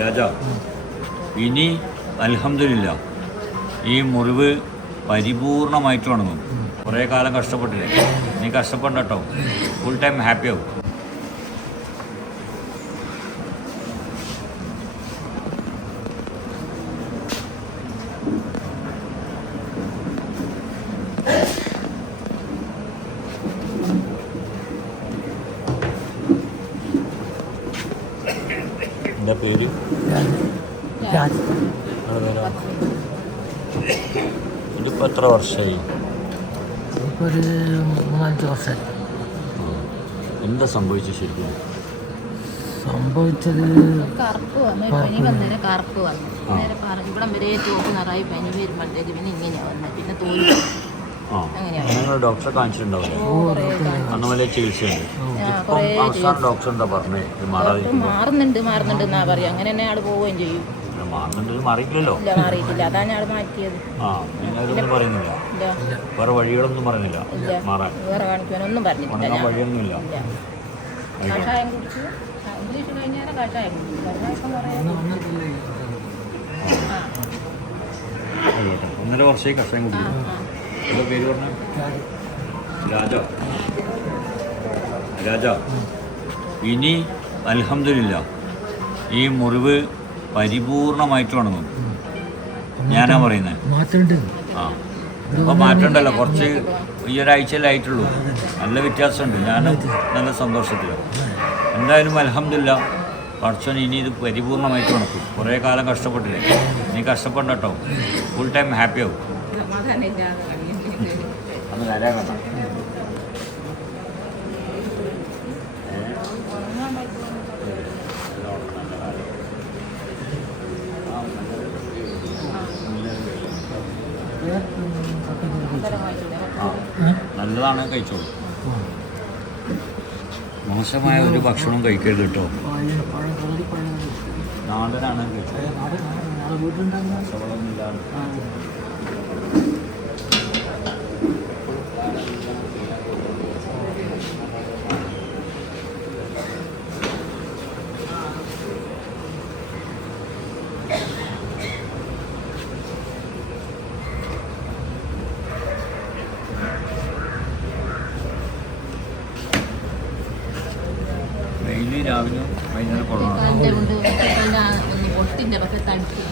രാജ, ഇനി അൽഹംദുലില്ലാ ഈ മുറിവ് പരിപൂർണമായിട്ട് ഉണങ്ങും. കുറേ കാലം കഷ്ടപ്പെട്ടില്ലേ, നീ കഷ്ടപ്പെടണ്ട കേട്ടോ. ഫുൾ ടൈം ഹാപ്പി ആവും. എന്താ പേര്? ഇതിപ്പോൾ എത്ര വർഷമായി? ഒരു 3-5 വർഷമായി. എന്താ സംഭവിച്ചത് ശരിക്കും? സംഭവിച്ചത് കറുപ്പ് വന്നു, പനി വന്നേരം കറുപ്പ് വന്നു. നേരെ ഇവിടം വരെ തോക്ക് നിറയെ പനി വരുമ്പോഴത്തേക്ക് പിന്നെ ഇങ്ങനെയാണ് വന്നത്. പിന്നെ തോന്നി നിങ്ങൾ ഡോക്ടറെ കാണിച്ചിട്ടുണ്ടാവില്ലേ? അന്ന് വലിയ ചികിത്സയുണ്ട്. അവസാനം ഡോക്ടർ എന്താ പറഞ്ഞേ? മാറുന്നുണ്ട് എന്നാ പറയാ. അങ്ങനെ തന്നെ ആള് പോവുകയും ചെയ്യും. മാറുന്നുണ്ട്, മാറിയില്ലല്ലോ. ഇല്ല, മാറിയിട്ടില്ല. അതാണ് ആള് മാറ്റിയത്. ഒന്നും പറയുന്നില്ല, വേറെ വഴികളൊന്നും പറയുന്നില്ല മാറാൻ. വേറെ കാണിക്കാനൊന്നും പറഞ്ഞിട്ടില്ല. വഴിയൊന്നുമില്ല. കഷായം കുടിച്ചു, ഇംഗ്ലീഷ് കഴിഞ്ഞാൽ കഷായം കുടിച്ചു. 1.5 വർഷമായി കഷായം കുടിക്കും. എന്താ പേര് പറഞ്ഞ? രാജ, ഇനി അൽഹംദുലില്ലാ ഈ മുറിവ് പരിപൂർണമായിട്ട് ഉണങ്ങും. ഞാനാ പറയുന്നത്. ആ, അപ്പോൾ മാറ്റമുണ്ടല്ലോ. കുറച്ച് ഈ ഒരാഴ്ചയിലായിട്ടുള്ളൂ. നല്ല വ്യത്യാസമുണ്ട്. ഞാൻ നല്ല സന്തോഷത്തിലാണ്. എന്തായാലും അൽഹംദുലില്ലാ പഠിച്ചോൻ ഇനി ഇത് പരിപൂർണമായിട്ട് ഉണക്കും. കുറേ കാലം കഷ്ടപ്പെട്ടില്ലേ, നീ കഷ്ടപ്പെടണ്ട കേട്ടോ. ഫുൾ ടൈം ഹാപ്പി ആവും. അന്ന് വരാകണ്ട. നല്ലതാണ്, കഴിച്ചോളൂ. മോശമായ ഒരു ഭക്ഷണം കഴിക്കരുത് കേട്ടോ. നാടനാണ് കഴിച്ചത്. ഡെയിലി രാവിലെ വൈകുന്നേരം കൊള്ളണം. പൊട്ടിൻ്റെ പക്ഷെ തണുപ്പ്